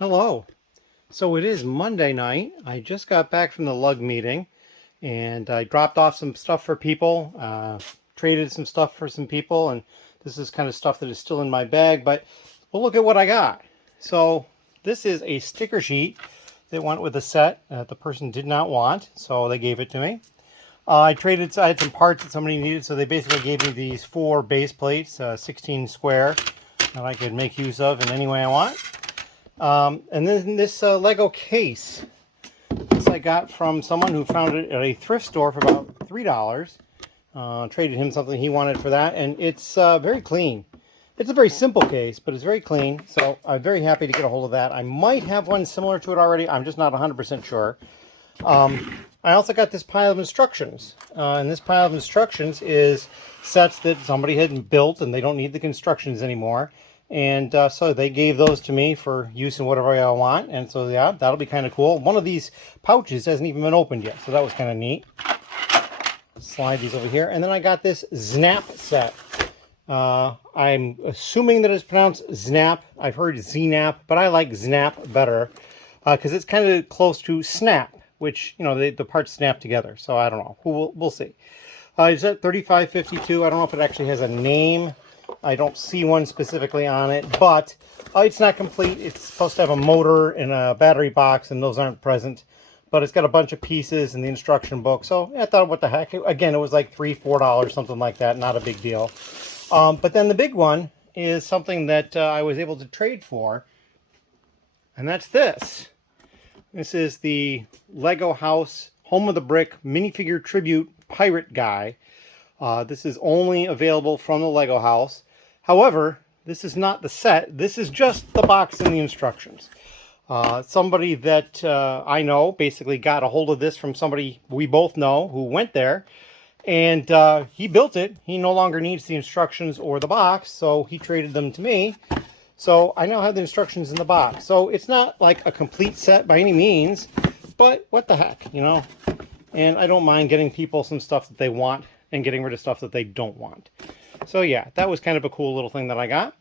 Hello. So it is Monday night. I just got back from the LUG meeting and I dropped off some stuff for people, traded some stuff for some people, and this is kind of stuff that is still in my bag, but we'll look at what I got. So this is a sticker sheet that went with a set that the person did not want, so they gave it to me. I had some parts that somebody needed, so they basically gave me these 4 base plates, 16 square, that I could make use of in any way I want. And then this Lego case, this I got from someone who found it at a thrift store for about $3. Traded him something he wanted for that, and it's very clean. It's a very simple case, but it's very clean, so I'm very happy to get a hold of that. I might have one similar to it already. I'm just not 100% sure. I also got this pile of instructions, and this pile of instructions is sets that somebody had built, and they don't need the constructions anymore. And so they gave those to me for use in whatever I want. And so, yeah, that'll be kind of cool. One of these pouches hasn't even been opened yet, so that was kind of neat. Slide these over here. And then I got this Snap set. I'm assuming that it's pronounced Snap. I've heard Znap, but I like Snap better because it's kind of close to Snap, which, you know, the parts snap together. So I don't know. We'll see. It's at $35.52. I don't know if it actually has a name. I don't see one specifically on it, but it's not complete. It's supposed to have a motor and a battery box, and those aren't present. But it's got a bunch of pieces in the instruction book. So I thought, what the heck? Again, it was like $3, $4, something like that. Not a big deal. But then the big one is something that I was able to trade for, and that's this. This is the Lego House Home of the Brick minifigure tribute pirate guy. This is only available from the Lego House. However, this is not the set. This is just the box and the instructions. Somebody that I know basically got a hold of this from somebody we both know who went there. And he built it. He no longer needs the instructions or the box, so he traded them to me. So I now have the instructions in the box. So it's not like a complete set by any means, but what the heck, you know? And I don't mind getting people some stuff that they want and getting rid of stuff that they don't want. So yeah, that was kind of a cool little thing that I got.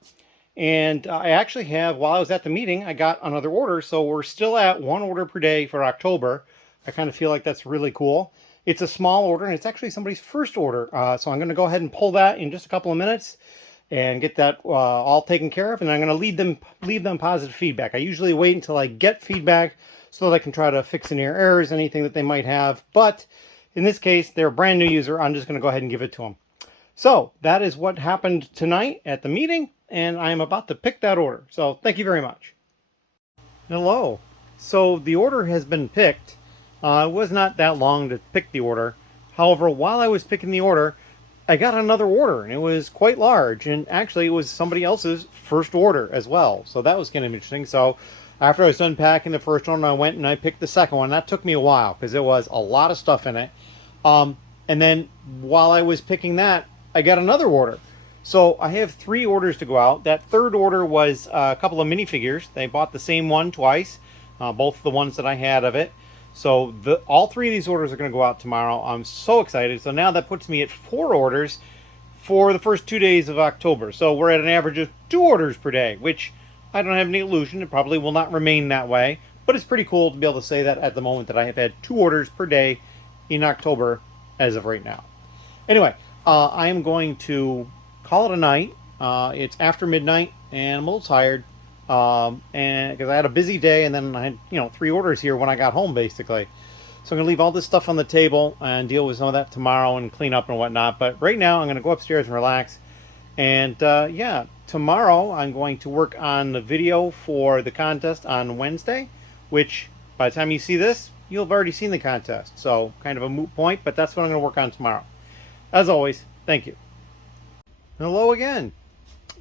And I actually have, while I was at the meeting, I got another order. So we're still at 1 order per day for October. I kind of feel like that's really cool. It's a small order, and it's actually somebody's first order. So I'm going to go ahead and pull that in just a couple of minutes and get that all taken care of. And I'm going to leave them positive feedback. I usually wait until I get feedback so that I can try to fix any errors, anything that they might have. But in this case, they're a brand new user. I'm just going to go ahead and give it to them. So that is what happened tonight at the meeting, and I am about to pick that order. So thank you very much. Hello. So the order has been picked. It was not that long to pick the order. However, while I was picking the order, I got another order, and it was quite large. And actually, it was somebody else's first order as well. So that was kind of interesting. So after I was done packing the first one, I went and I picked the second one. That took me a while because there was a lot of stuff in it. And then while I was picking that, I got another order. So I have 3 orders to go out. That third order was a couple of minifigures. They bought the same one twice, both the ones that I had of it. So all 3 of these orders are going to go out tomorrow. I'm so excited. So now that puts me at 4 orders for the first 2 days of October. So we're at an average of 2 orders per day, which I don't have any illusion. It probably will not remain that way. But it's pretty cool to be able to say that at the moment that I have had 2 orders per day in October as of right now. Anyway, I am going to call it a night. It's after midnight, and I'm a little tired. And because I had a busy day, and then I had 3 orders here when I got home, basically. So I'm gonna leave all this stuff on the table and deal with some of that tomorrow and clean up and whatnot. But right now, I'm gonna go upstairs and relax. And yeah, tomorrow I'm going to work on the video for the contest on Wednesday, which by the time you see this, you'll have already seen the contest. So kind of a moot point, but that's what I'm gonna work on tomorrow. As always, thank you. Hello again.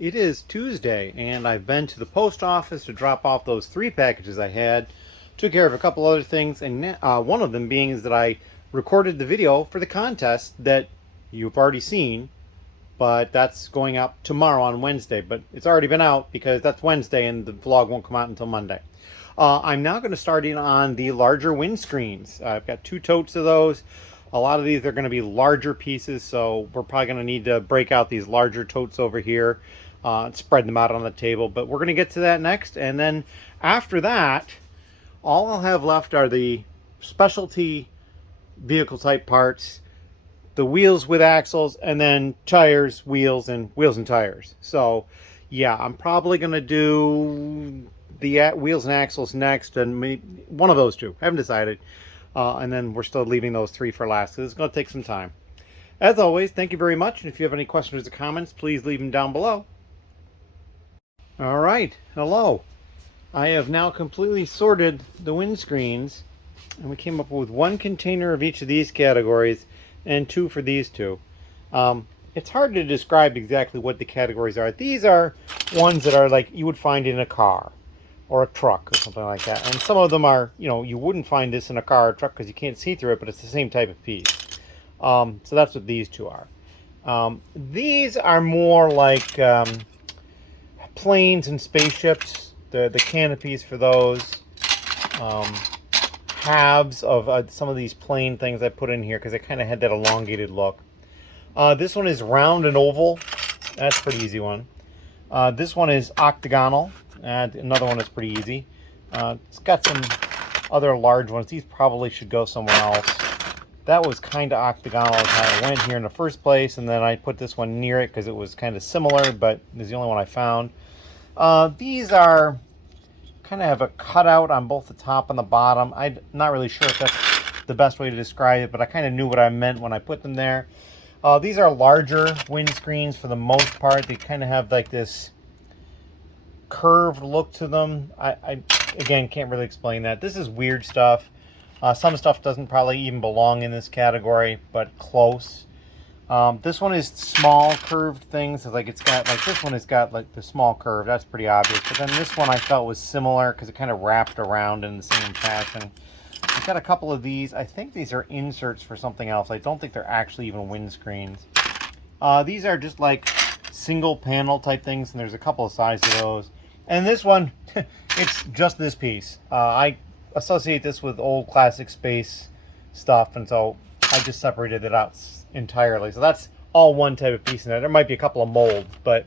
It is Tuesday, and I've been to the post office to drop off those 3 packages I had. Took care of a couple other things, and one of them being is that I recorded the video for the contest that you've already seen, but that's going out tomorrow on Wednesday. But it's already been out because that's Wednesday, and the vlog won't come out until Monday. I'm now going to start in on the larger windscreens. I've got 2 totes of those. A lot of these are going to be larger pieces, so we're probably going to need to break out these larger totes over here and spread them out on the table. But we're going to get to that next, and then After that, all I'll have left are the specialty vehicle type parts, the wheels with axles, and then tires, wheels and tires. So yeah, I'm probably gonna do the wheels and axles next, and maybe one of those two. I haven't decided. And then we're still leaving those three for last, because it's going to take some time. As always, thank you very much, and if you have any questions or comments, please leave them down below. All right, hello. I have now completely sorted the windscreens, and we came up with one container of each of these categories and two for these two. It's hard to describe exactly what the categories are. These are ones that are like you would find in a car or a truck or something like that. And some of them are, you know, you wouldn't find this in a car or truck because you can't see through it, but it's the same type of piece. So that's what these two are. These are more like planes and spaceships, the canopies for those. Halves of some of these plane things I put in here because they kind of had that elongated look. This one is round and oval. That's a pretty easy one. This one is octagonal. Another one is pretty easy. It's got some other large ones. These probably should go somewhere else. That was kind of octagonal as I went here in the first place, and then I put this one near it because it was kind of similar, but it's the only one I found. These are kind of have a cutout on both the top and the bottom. I'm not really sure if that's the best way to describe it, but I kind of knew what I meant when I put them there. These are larger windscreens for the most part. They kind of have like this curved look to them. I again can't really explain that. This is weird stuff. Some stuff doesn't probably even belong in this category, but close. This one is small curved things. Like it's got like this one has got like the small curve. That's pretty obvious. But then this one I felt was similar because it kind of wrapped around in the same fashion. I've got a couple of these. I think these are inserts for something else. I don't think they're actually even windscreens. These are just like single panel type things, and there's a couple of sizes of those. And this one, it's just this piece. I associate this with old classic space stuff, and so I just separated it out entirely. So that's all one type of piece in there. There might be a couple of molds, but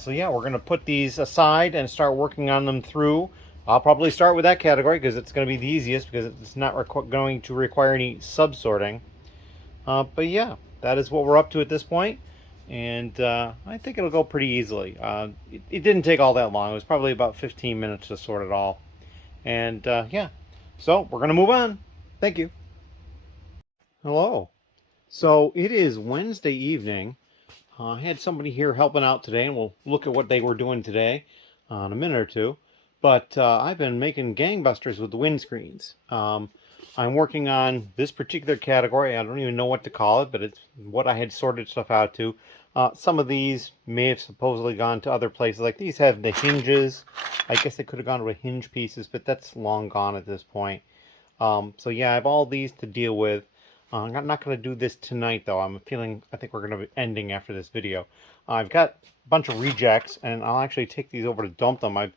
so yeah, we're going to put these aside and start working on them through. I'll probably start with that category because it's going to be the easiest because it's not going to require any sub-sorting. But yeah, that is what we're up to at this point. And I think it'll go pretty easily. It didn't take all that long. It was probably about 15 minutes to sort it all. And yeah, so we're going to move on. Thank you. Hello. So it is Wednesday evening. I had somebody here helping out today, and we'll look at what they were doing today in a minute or two. But I've been making gangbusters with the windscreens. I'm working on this particular category. I don't even know what to call it, but it's what I had sorted stuff out to. Some of these may have supposedly gone to other places. Like these have the hinges. I guess they could have gone to hinge pieces, but that's long gone at this point. So yeah, I have all these to deal with. I'm not going to do this tonight, though. I think we're going to be ending after this video. I've got a bunch of rejects, and I'll actually take these over to dump them. I've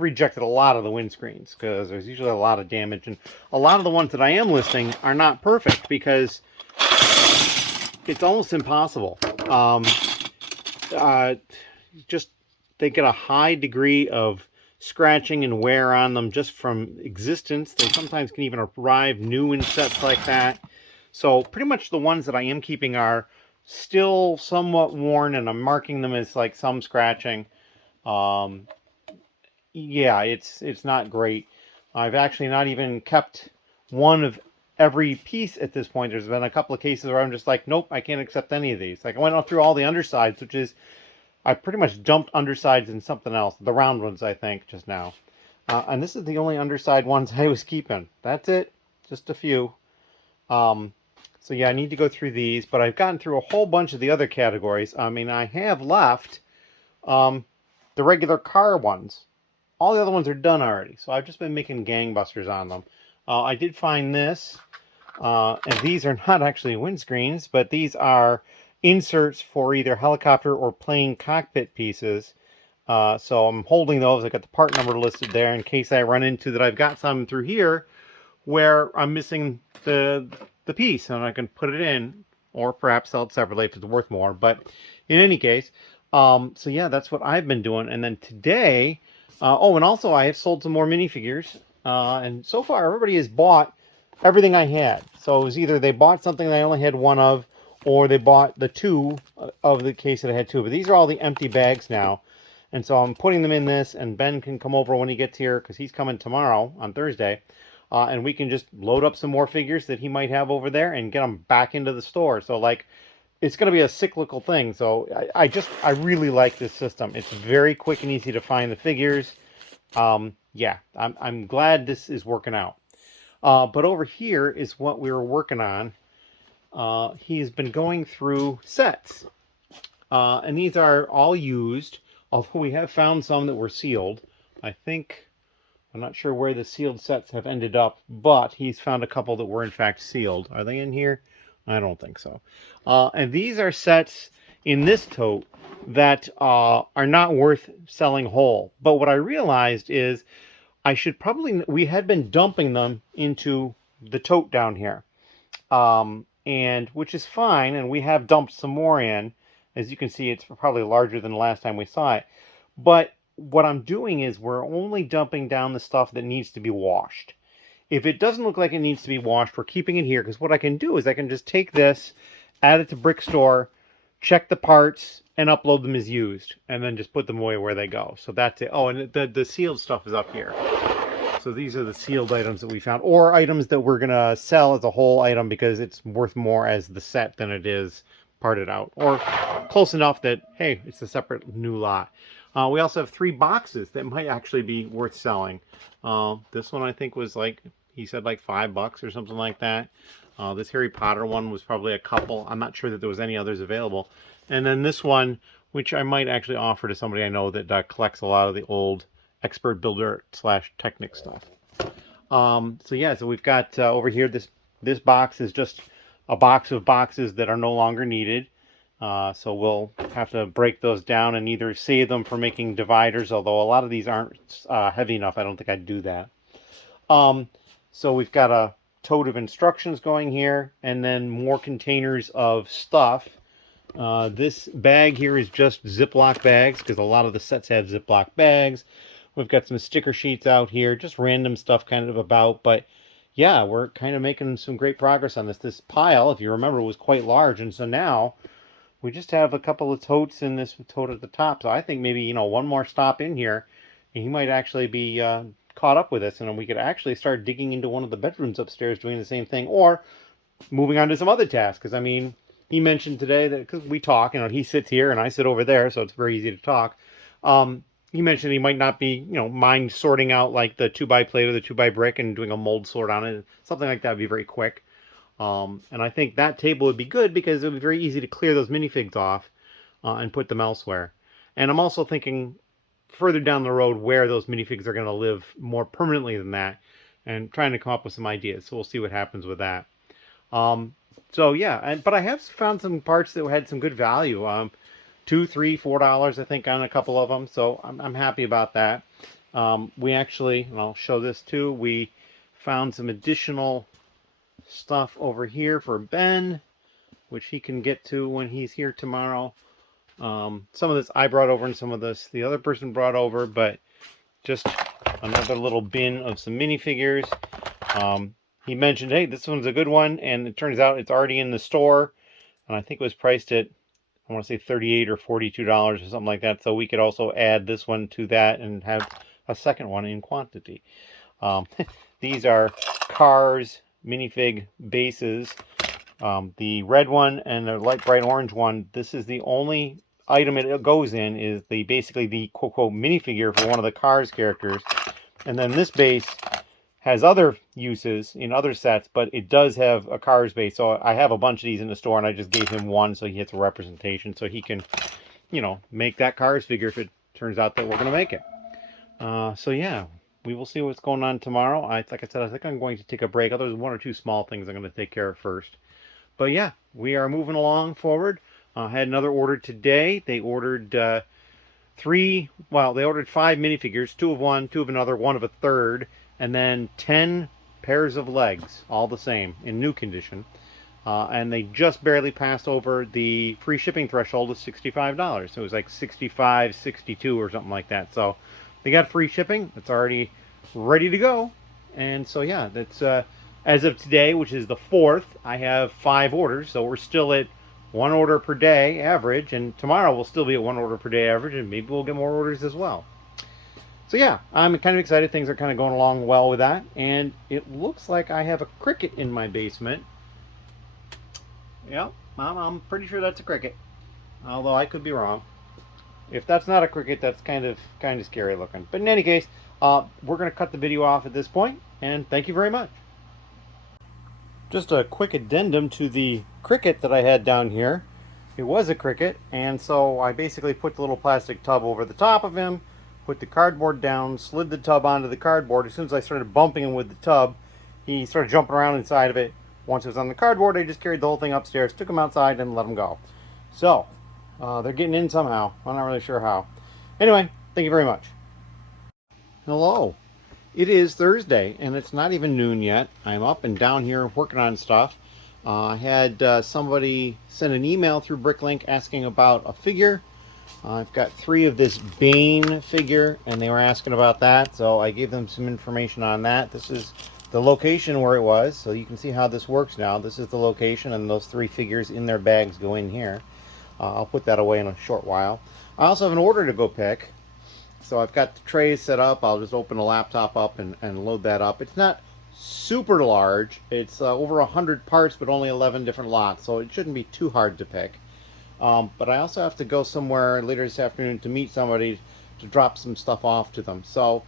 rejected a lot of the windscreens because there's usually a lot of damage, and a lot of the ones that I am listing are not perfect because it's almost impossible. Just they get a high degree of scratching and wear on them just from existence. They sometimes can even arrive new in sets like that. So pretty much the ones that I am keeping are still somewhat worn, and I'm marking them as like some scratching. Yeah, it's not great. I've actually not even kept one of every piece at this point. There's been a couple of cases where I'm just like, nope, I can't accept any of these. Like I went through all the undersides, which is, I pretty much dumped undersides in something else. The round ones, I think, just now. And this is the only underside ones I was keeping. That's it. Just a few. So yeah, I need to go through these, but I've gotten through a whole bunch of the other categories. I mean, I have left the regular car ones. All the other ones are done already, so I've just been making gangbusters on them. I did find this, and these are not actually windscreens, but these are inserts for either helicopter or plane cockpit pieces. So I'm holding those. I got the part number listed there in case I run into that. I've got some through here where I'm missing the piece, and I can put it in, or perhaps sell it separately if it's worth more. But in any case, so yeah, that's what I've been doing. And then today, Oh, and also I have sold some more minifigures. And so far, everybody has bought everything I had. So it was either they bought something that I only had one of, or they bought the two of the case that I had two. But these are all the empty bags now. And so I'm putting them in this, and Ben can come over when he gets here, because he's coming tomorrow on Thursday. And we can just load up some more figures that he might have over there and get them back into the store. So, like, it's going to be a cyclical thing. So I really like this system. It's very quick and easy to find the figures. Yeah, I'm glad this is working out. But over here is what we were working on. He's been going through sets. And these are all used, although we have found some that were sealed. I'm not sure where the sealed sets have ended up, but he's found a couple that were in fact sealed. Are they in here? I don't think so. And these are sets in this tote that are not worth selling whole. But what I realized is we had been dumping them into the tote down here. And which is fine, and we have dumped some more in. As you can see, it's probably larger than the last time we saw it. But what I'm doing is we're only dumping down the stuff that needs to be washed. If it doesn't look like it needs to be washed, we're keeping it here, because what I can do is I can just take this, add it to Brickstore, check the parts, and upload them as used, and then just put them away where they go. So that's it. Oh, and the sealed stuff is up here. So these are the sealed items that we found, or items that we're going to sell as a whole item because it's worth more as the set than it is parted out, or close enough that, hey, it's a separate new lot. We also have 3 boxes that might actually be worth selling. This one I think was like, he said like $5 or something like that. This Harry Potter one was probably a couple. I'm not sure that there was any others available. And then this one, which I might actually offer to somebody I know that collects a lot of the old expert builder / Technic stuff. So yeah, so we've got over here, this box is just a box of boxes that are no longer needed. So we'll have to break those down and either save them for making dividers, although a lot of these aren't heavy enough. I don't think I'd do that. So we've got a tote of instructions going here, and then more containers of stuff. This bag here is just Ziploc bags, because a lot of the sets have Ziploc bags. We've got some sticker sheets out here, just random stuff kind of about, but yeah, we're kind of making some great progress on this. This pile, if you remember, was quite large, and so now we just have a couple of totes in this tote at the top. So I think maybe, one more stop in here, and he might actually be caught up with us, and we could actually start digging into one of the bedrooms upstairs doing the same thing, or moving on to some other tasks. Because, I mean, he mentioned today that, because we talk, he sits here and I sit over there, so it's very easy to talk. He mentioned he might not be, mind sorting out like the 2x plate or the 2x brick and doing a mold sort on it. Something like that would be very quick. And I think that table would be good because it would be very easy to clear those minifigs off and put them elsewhere. And I'm also thinking further down the road where those minifigs are going to live more permanently than that, and trying to come up with some ideas. So we'll see what happens with that. So yeah, but I have found some parts that had some good value. $2, $3, $4, I think, on a couple of them. So I'm happy about that. We actually, and I'll show this too, we found some additional stuff over here for Ben, which he can get to when he's here tomorrow. Some of this I brought over, and some of this the other person brought over, but just another little bin of some minifigures. He mentioned, hey, this one's a good one, and it turns out it's already in the store, and I think it was priced at, I want to say $38 or $42 or something like that, so we could also add this one to that and have a second one in quantity. These are Cars minifig bases. The red one and the light bright orange one, this is the only item it goes in, is basically the quote minifigure for one of the Cars characters. And then this base has other uses in other sets, but it does have a Cars base. So I have a bunch of these in the store, and I just gave him one so he gets a representation, so he can, make that Cars figure if it turns out that we're going to make it. So yeah, we will see what's going on tomorrow. Like I said, I think I'm going to take a break. There's 1 or 2 small things I'm going to take care of first. But yeah, we are moving along forward. I had another order today. They ordered they ordered 5 minifigures, 2 of one, 2 of another, 1 of a third, and then 10 pairs of legs, all the same, in new condition. And they just barely passed over the free shipping threshold of $65. So it was like $65, $62 or something like that. So they got free shipping. It's already ready to go. And so yeah, that's as of today, which is the 4th, I have 5 orders. So we're still at 1 order per day average, and tomorrow we'll still be at 1 order per day average, and maybe we'll get more orders as well. So yeah, I'm kind of excited. Things are kind of going along well with that, and it looks like I have a cricket in my basement. Yep, I'm pretty sure that's a cricket, although I could be wrong. If that's not a cricket, that's kind of scary looking. But in any case, we're going to cut the video off at this point, and thank you very much. Just a quick addendum to the cricket that I had down here. It was a cricket, and so I basically put the little plastic tub over the top of him, put the cardboard down, slid the tub onto the cardboard. As soon as I started bumping him with the tub, he started jumping around inside of it. Once it was on the cardboard, I just carried the whole thing upstairs, took him outside, and let him go. So, they're getting in somehow. I'm not really sure how. Anyway, thank you very much. Hello. It is Thursday, and it's not even noon yet. I'm up and down here working on stuff. I had somebody send an email through Bricklink asking about a figure. I've got 3 of this Bane figure, and they were asking about that, so I gave them some information on that. This is the location where it was, so you can see how this works now. This is the location, and those 3 figures in their bags go in here. I'll put that away in a short while. I also have an order to go pick. So I've got the trays set up. I'll just open the laptop up and load that up. It's not super large. It's over 100 parts, but only 11 different lots, so it shouldn't be too hard to pick. But I also have to go somewhere later this afternoon to meet somebody to drop some stuff off to them. So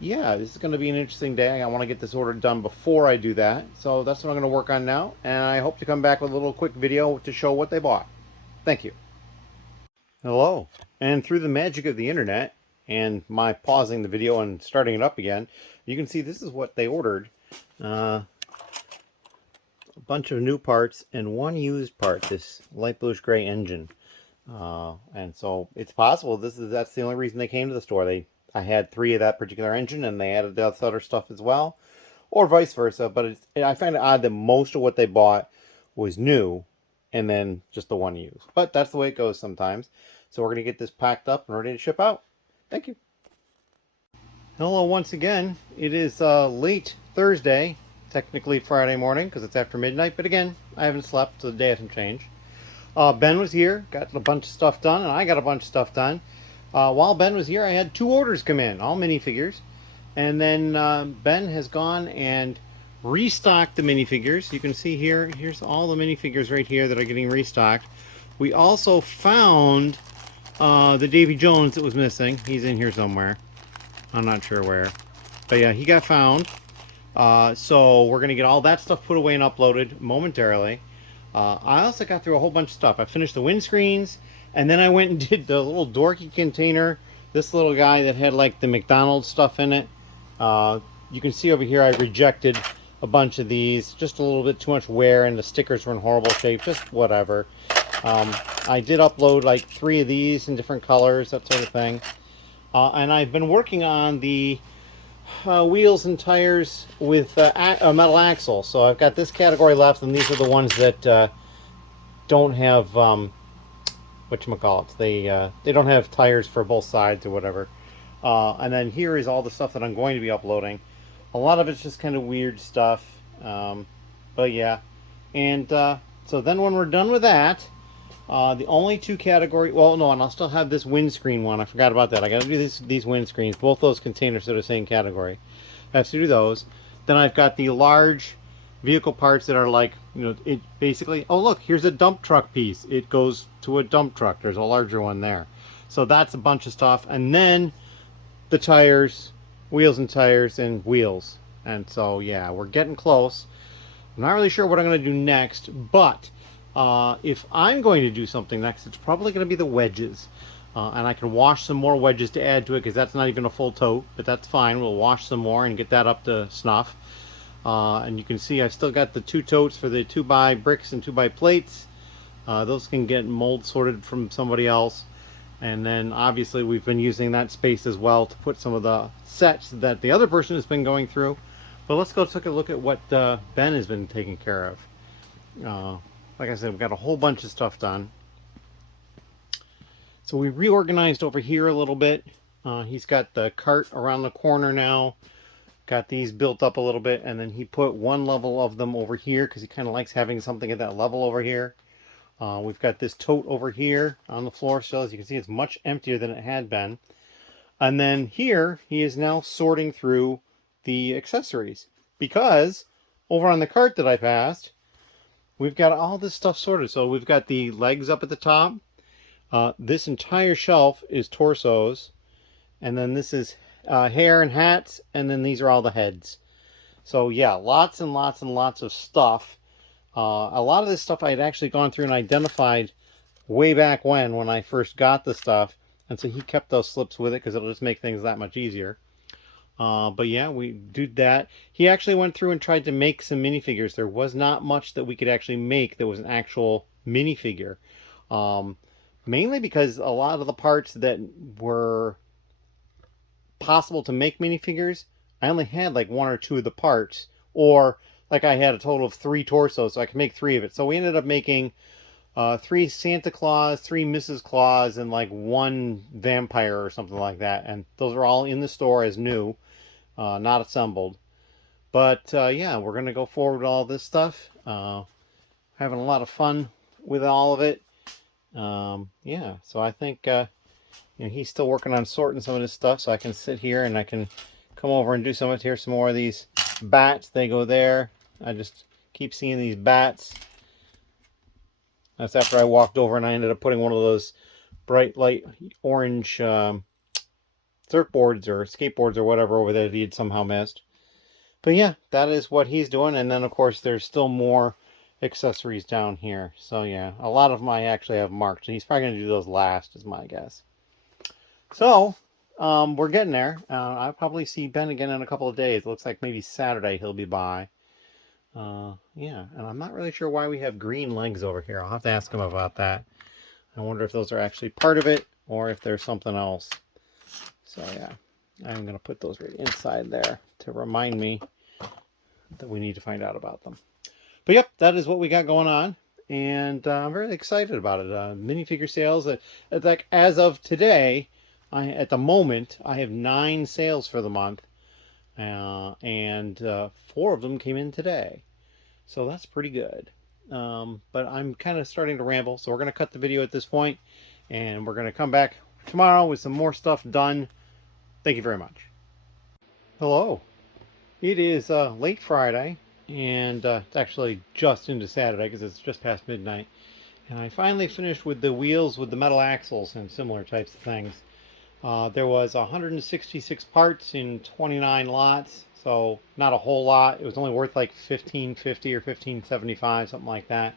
yeah, this is going to be an interesting day. I want to get this order done before I do that. So that's what I'm going to work on now, and I hope to come back with a little quick video to show what they bought. Thank you. Hello. And through the magic of the internet, and my pausing the video and starting it up again, you can see this is what they ordered. A bunch of new parts and 1 used part, this light bluish gray engine. And so it's possible that's the only reason they came to the store. I had 3 of that particular engine, and they added the other stuff as well, or vice versa. But I find it odd that most of what they bought was new, and then just the 1 used. But that's the way it goes sometimes. So we're going to get this packed up and ready to ship out. Thank you. Hello once again. It is late Thursday, technically Friday morning because it's after midnight, but again, I haven't slept, so the day hasn't changed. Ben was here, got a bunch of stuff done, and I got a bunch of stuff done. While Ben was here, I had 2 orders come in, all minifigures, and then Ben has gone and restocked the minifigures. You can see here's all the minifigures right here that are getting restocked. We also found the Davy Jones that was missing. He's in here somewhere. I'm not sure where. But yeah, he got found. So we're going to get all that stuff put away and uploaded momentarily. I also got through a whole bunch of stuff. I finished the windscreens, and then I went and did the little dorky container. This little guy that had like the McDonald's stuff in it. You can see over here I rejected a bunch of these. Just a little bit too much wear, and the stickers were in horrible shape. Just whatever. I did upload like 3 of these in different colors, that sort of thing. And I've been working on the wheels and tires with a metal axle. So I've got this category left, and these are the ones that don't have whatchamacallits. They don't have tires for both sides or whatever. And then here is all the stuff that I'm going to be uploading. A lot of it's just kind of weird stuff. But yeah. And so then when we're done with that, the only 2 category, well, no, and I'll still have this windscreen one. I forgot about that. I got to do these windscreens. Both those containers are the same category. I have to do those. Then I've got the large vehicle parts that are like, you know, it basically, oh look, here's a dump truck piece. It goes to a dump truck. There's a larger one there. So that's a bunch of stuff. And then the tires, wheels and tires, and wheels. And so, yeah, we're getting close. I'm not really sure what I'm going to do next, but if I'm going to do something next, it's probably going to be the wedges. And I can wash some more wedges to add to it, because that's not even a full tote, but that's fine. We'll wash some more and get that up to snuff. And you can see I've still got the 2 totes for the 2x bricks and 2x plates. Those can get mold sorted from somebody else. And then obviously we've been using that space as well to put some of the sets that the other person has been going through. But let's go take a look at what Ben has been taking care of. Like I said, we've got a whole bunch of stuff done. So we reorganized over here a little bit. He's got the cart around the corner now. Got these built up a little bit, and then he put one level of them over here because he kind of likes having something at that level over here. We've got this tote over here on the floor still. As you can see, it's much emptier than it had been. And then here, he is now sorting through the accessories. Because over on the cart that I passed, we've got all this stuff sorted. So we've got the legs up at the top. This entire shelf is torsos. And then this is hair and hats. And then these are all the heads. So yeah, lots and lots and lots of stuff. A lot of this stuff I had actually gone through and identified way back when I first got the stuff. And so he kept those slips with it because it'll just make things that much easier. But yeah, we did that. He actually went through and tried to make some minifigures. There was not much that we could actually make that was an actual minifigure. Mainly because a lot of the parts that were possible to make minifigures, I only had like one or two of the parts. Or like I had a total of 3 torsos, so I could make 3 of it. So we ended up making 3 Santa Claus, 3 Mrs. Claus, and like 1 vampire or something like that. And those are all in the store as new, not assembled. But yeah, we're going to go forward with all this stuff. Having a lot of fun with all of it. Yeah, so I think he's still working on sorting some of this stuff, so I can sit here and I can come over and do some of it. Here's some more of these bats. They go there. I just keep seeing these bats. That's after I walked over and I ended up putting one of those bright light orange surfboards or skateboards or whatever over there that he had somehow missed. But yeah, that is what he's doing. And then of course there's still more accessories down here. So yeah, a lot of them I actually have marked. And he's probably going to do those last is my guess. So we're getting there. I'll probably see Ben again in a couple of days. It looks like maybe Saturday he'll be by. Yeah, and I'm not really sure why we have green legs over here. I'll have to ask him about that. I wonder if those are actually part of it or if there's something else. So yeah, I'm going to put those right inside there to remind me that we need to find out about them. But yep, that is what we got going on. And I'm very excited about it. Minifigure sales, like as of today, at the moment, I have 9 sales for the month. And 4 of them came in today. So that's pretty good. But I'm kind of starting to ramble, so we're going to cut the video at this point, and we're going to come back tomorrow with some more stuff done. Thank you very much. Hello. It is late Friday, and it's actually just into Saturday because it's just past midnight. And I finally finished with the wheels with the metal axles and similar types of things. There was 166 parts in 29 lots, so not a whole lot. It was only worth like $15.50 or $15.75, something like that.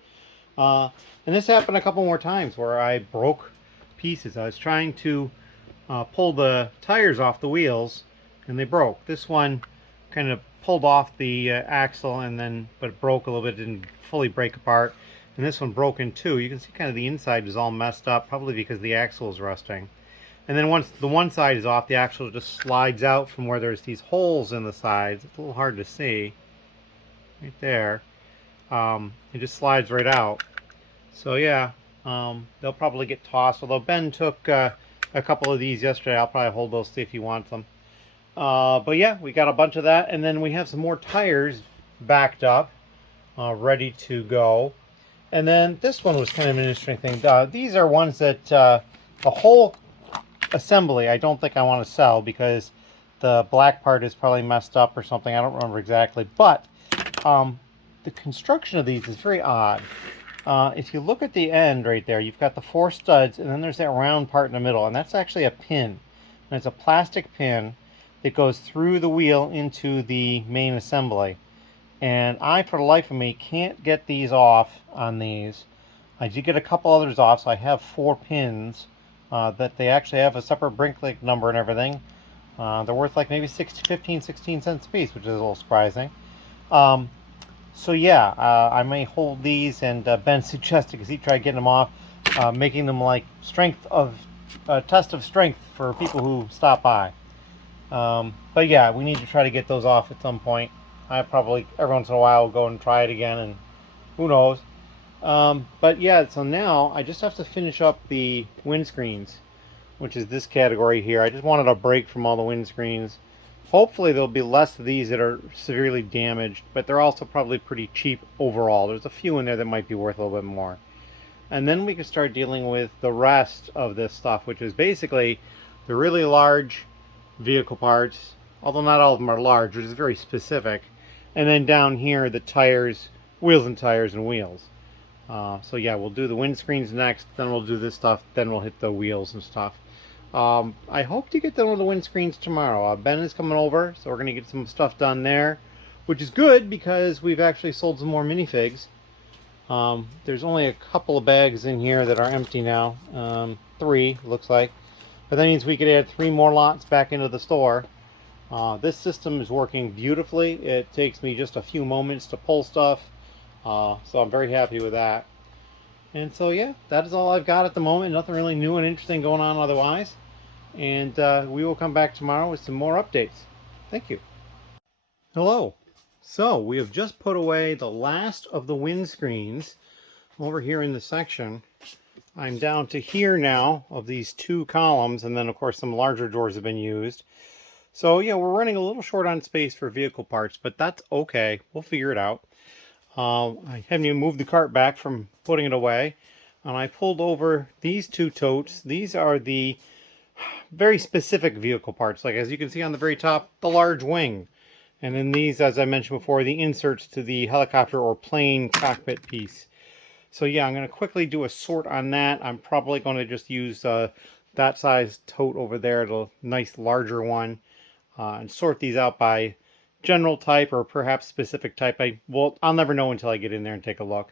And this happened a couple more times where I broke pieces. I was trying to pull the tires off the wheels, and they broke. This one kind of pulled off the axle, but it broke a little bit, didn't fully break apart. And this one broke in 2. You can see kind of the inside is all messed up, probably because the axle is rusting. And then once the one side is off, the axle just slides out from where there's these holes in the sides. It's a little hard to see. Right there. It just slides right out. So yeah, they'll probably get tossed. Although Ben took a couple of these yesterday. I'll probably hold those, see if he wants them. But yeah, we got a bunch of that. And then we have some more tires backed up, ready to go. And then this one was kind of an interesting thing. These are ones that the whole assembly I don't think I want to sell because the black part is probably messed up or something. I don't remember exactly, but the construction of these is very odd. If you look at the end right there, you've got the 4 studs, and then there's that round part in the middle, and that's actually a pin. And it's a plastic pin that goes through the wheel into the main assembly. And I, for the life of me, can't get these off on these. I did get a couple others off, so I have 4 pins. That they actually have a separate Bricklink number and everything. They're worth like maybe 15, 16 cents a piece, which is a little surprising. So yeah, I may hold these, and Ben suggested, because he tried getting them off, making them like test of strength for people who stop by. But yeah, we need to try to get those off at some point. I probably every once in a while will go and try it again, and who knows. But yeah, so now I just have to finish up the windscreens. which is this category here. I just wanted a break from all the windscreens. Hopefully there'll be less of these that are severely damaged, but they're also probably pretty cheap overall. There's a few in there that might be worth a little bit more. And then we can start dealing with the rest of this stuff, which is basically the really large vehicle parts, although not all of them are large, which is very specific. And then down here, the tires, wheels and tires and wheels. So yeah, we'll do the windscreens next, then we'll do this stuff, then we'll hit the wheels and stuff. I hope to get done with the windscreens tomorrow. Ben is coming over, so we're going to get some stuff done there, which is good because we've actually sold some more minifigs. There's only a couple of bags in here that are empty now. 3, looks like. But that means we could add 3 more lots back into the store. This system is working beautifully. It takes me just a few moments to pull stuff. So I'm very happy with that. And so yeah, that is all I've got at the moment. Nothing really new and interesting going on otherwise. And we will come back tomorrow with some more updates. Thank you. Hello. So we have just put away the last of the windscreens over here in the section. I'm down to here now of these 2 columns, and then of course some larger doors have been used. So yeah, we're running a little short on space for vehicle parts, but that's okay. We'll figure it out. I haven't even moved the cart back from putting it away. And I pulled over these 2 totes. These are the very specific vehicle parts. Like as you can see on the very top, the large wing. And then these, as I mentioned before, the inserts to the helicopter or plane cockpit piece. So yeah, I'm going to quickly do a sort on that. I'm probably going to just use that size tote over there, the nice larger one, and sort these out by general type or perhaps specific type. I'll never know until I get in there and take a look.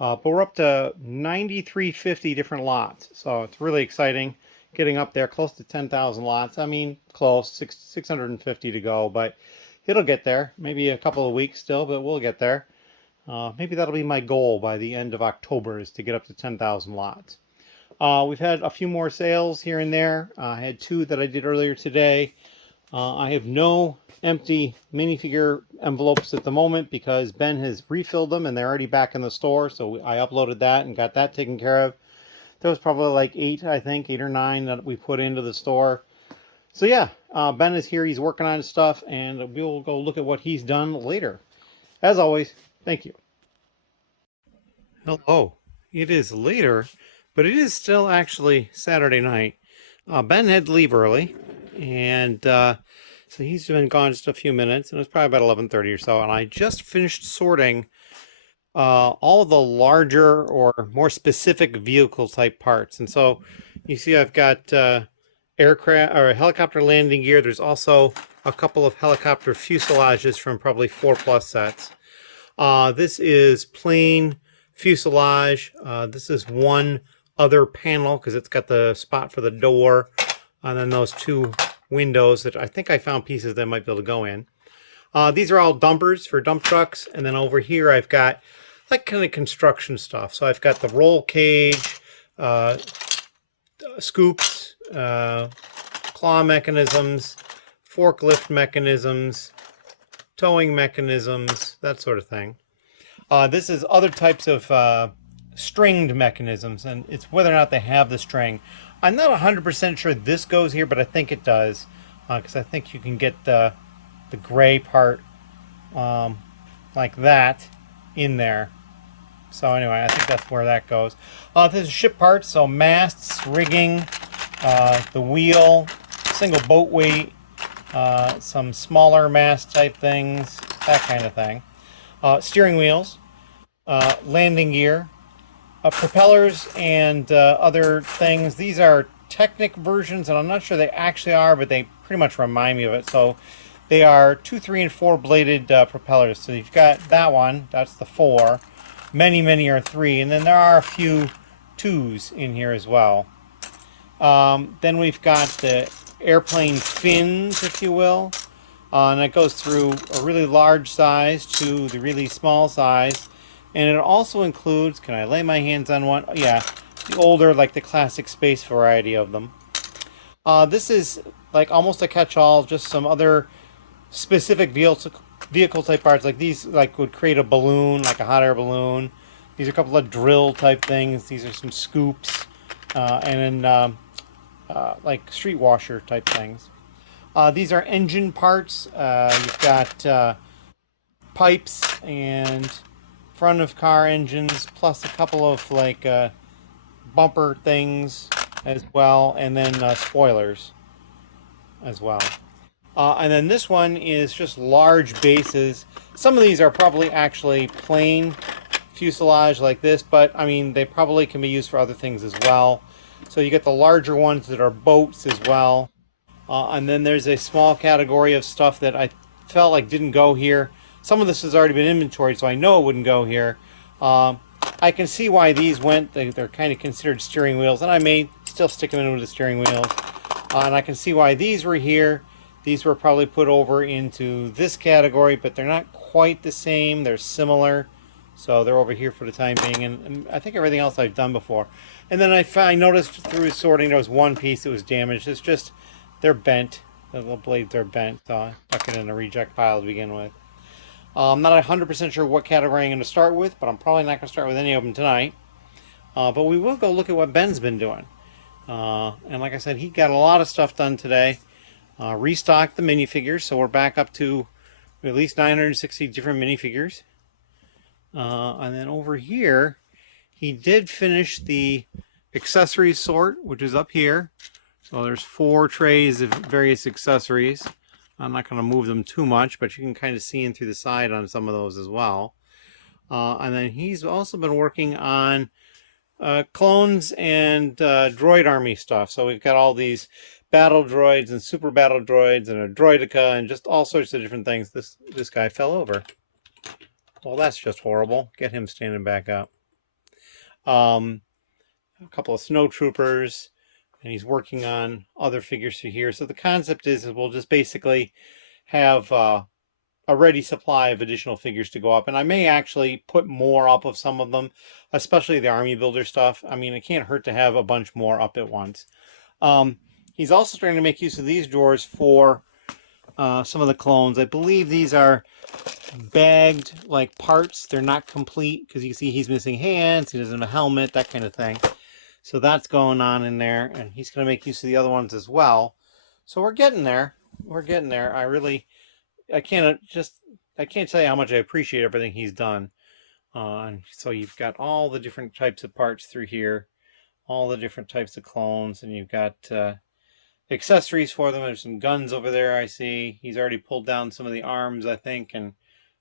But we're up to 9,350 different lots, so it's really exciting. Getting up there, close to 10,000 lots. I mean, close, 650 to go, but it'll get there. Maybe a couple of weeks still, but we'll get there. Maybe that'll be my goal by the end of October, is to get up to 10,000 lots. We've had a few more sales here and there. I had 2 that I did earlier today. I have no empty minifigure envelopes at the moment because Ben has refilled them and they're already back in the store. So I uploaded that and got that taken care of. There was probably like 8, I think, 8 or 9 that we put into the store. So yeah, Ben is here. He's working on his stuff, and we'll go look at what he's done later. As always, thank you. Hello. It is later, but it is still actually Saturday night. Ben had to leave early, and so he's been gone just a few minutes, and it's probably about 11:30 or so, and I just finished sorting all the larger or more specific vehicle type parts. And so you see I've got aircraft or helicopter landing gear. There's also a couple of helicopter fuselages from probably 4+ sets. This is plain fuselage. This is one other panel because it's got the spot for the door, and then those 2 windows that I think I found pieces that might be able to go in. These are all dumpers for dump trucks, and then over here I've got like kind of construction stuff. So I've got the roll cage, scoops, claw mechanisms, forklift mechanisms, towing mechanisms, that sort of thing. This is other types of stringed mechanisms, and it's whether or not they have the string. I'm not 100% sure this goes here, but I think it does, because I think you can get the gray part like that in there. So anyway, I think that's where that goes. This is ship parts, so masts, rigging, the wheel, single boat weight, some smaller mast type things, that kind of thing. Steering wheels, landing gear, propellers, and other things. These are Technic versions, and I'm not sure they actually are, but they pretty much remind me of it. So they are 2, 3, and 4 bladed propellers. So you've got that one, that's the 4. Many are 3, and then there are a few 2s in here as well. Then we've got the airplane fins, if you will, and it goes through a really large size to the really small size, and it also includes, can I lay my hands on one? Oh, yeah, the older, like the classic space variety of them. This is like almost a catch-all, just some other specific vehicle type parts, like these like would create a balloon, like a hot air balloon. These are a couple of drill type things. These are some scoops, and then like street washer type things. These are engine parts. You've got pipes and front of car engines, plus a couple of like bumper things as well, and then spoilers as well. And then this one is just large bases. Some of these are probably actually plain fuselage like this, but I mean, they probably can be used for other things as well. So you get the larger ones that are boats as well. And then there's a small category of stuff that I felt like didn't go here. Some of this has already been inventoried, so I know it wouldn't go here. I can see why these went. They're kind of considered steering wheels, and I may still stick them in with the steering wheels. And I can see why these were here. These were probably put over into this category, but they're not quite the same. They're similar. So they're over here for the time being. And I think everything else I've done before. And then I noticed through sorting there was one piece that was damaged. It's just, they're bent. The little blades are bent. So I stuck it in a reject pile to begin with. I'm not 100% sure what category I'm going to start with, but I'm probably not going to start with any of them tonight. But we will go look at what Ben's been doing. And like I said, he got a lot of stuff done today. Restocked the minifigures, so we're back up to at least 960 different minifigures. And then over here, he did finish the accessories sort, which is up here. So there's 4 trays of various accessories. I'm not going to move them too much, but you can kind of see in through the side on some of those as well. And then he's also been working on clones and droid army stuff. So we've got all these battle droids and super battle droids and a droidica and just all sorts of different things. This guy fell over. Well, that's just horrible. Get him standing back up. A couple of snowtroopers, and he's working on other figures for here. So the concept is we'll just basically have a ready supply of additional figures to go up. And I may actually put more up of some of them, especially the army builder stuff. I mean, it can't hurt to have a bunch more up at once. He's also starting to make use of these drawers for some of the clones. I believe these are bagged like parts. They're not complete because you can see he's missing hands, he doesn't have a helmet, that kind of thing. So that's going on in there, and he's going to make use of the other ones as well. So we're getting there. We're getting there. I can't tell you how much I appreciate everything he's done. So you've got all the different types of parts through here, all the different types of clones, and you've got accessories for them. There's some guns over there, I see. He's already pulled down some of the arms, I think,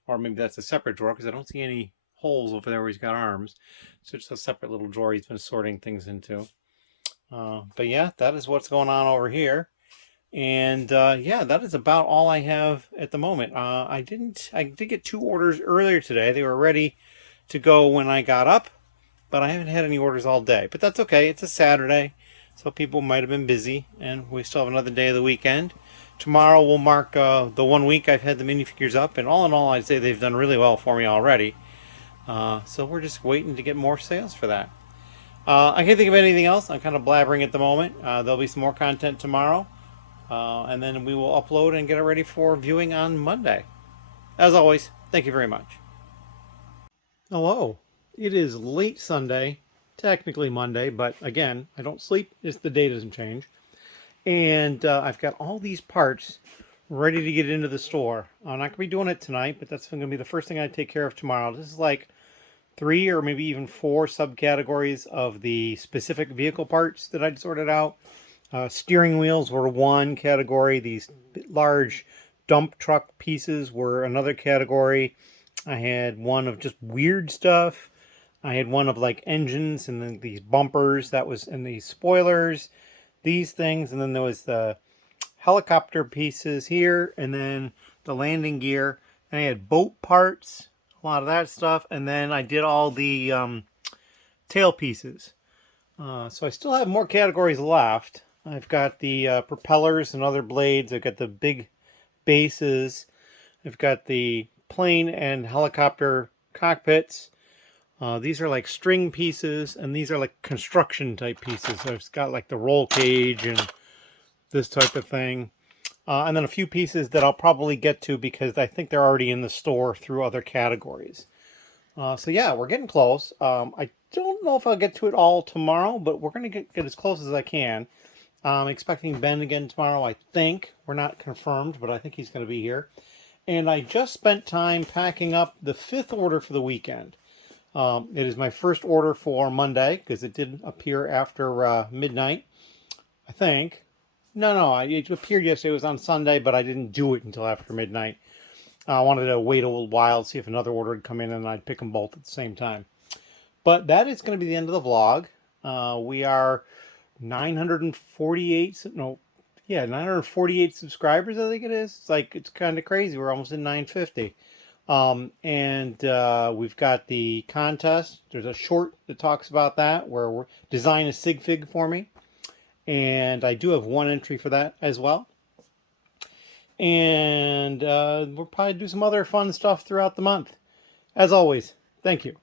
or maybe that's a separate drawer because I don't see any holes over there where he's got arms. So it's a separate little drawer he's been sorting things into. But yeah, that is what's going on over here. And yeah, that is about all I have at the moment. I did get 2 orders earlier today. They were ready to go when I got up, but I haven't had any orders all day. But that's okay. It's a Saturday, so people might have been busy, and we still have another day of the weekend. Tomorrow will mark the 1 week I've had the minifigures up, and all in all, I'd say they've done really well for me already. So we're just waiting to get more sales for that. I can't think of anything else. I'm kind of blabbering at the moment. There'll be some more content tomorrow. And then we will upload and get it ready for viewing on Monday. As always, thank you very much. Hello. It is late Sunday, technically Monday, but again, I don't sleep. Just the day doesn't change. And I've got all these parts ready to get into the store. I'm not going to be doing it tonight, but that's going to be the first thing I take care of tomorrow. This is like 3 or maybe even 4 subcategories of the specific vehicle parts that I'd sorted out. Steering wheels were one category. These large dump truck pieces were another category. I had one of just weird stuff. I had one of like engines and then these bumpers, that was, and these spoilers, these things. And then there was the helicopter pieces here, and then the landing gear. And I had boat parts, a lot of that stuff. And then I did all the tail pieces. So I still have more categories left. I've got the propellers and other blades. I've got the big bases. I've got the plane and helicopter cockpits. These are like string pieces, and these are like construction type pieces. So it's got like the roll cage and this type of thing. And then a few pieces that I'll probably get to because I think they're already in the store through other categories. So yeah, we're getting close. I don't know if I'll get to it all tomorrow, but we're going to get as close as I can. I'm expecting Ben again tomorrow, I think. We're not confirmed, but I think he's going to be here. And I just spent time packing up the 5th order for the weekend. It is my first order for Monday, because it did appear after midnight, I think. No, it appeared yesterday. It was on Sunday, but I didn't do it until after midnight. I wanted to wait a little while, see if another order would come in, and I'd pick them both at the same time. But that is going to be the end of the vlog. We are 948, 948 subscribers, I think it is. It's kind of crazy. We're almost in 950. We've got the contest. There's a short that talks about that, where we're design a sig fig for me. And I do have one entry for that as well. And we'll probably do some other fun stuff throughout the month. As always, thank you.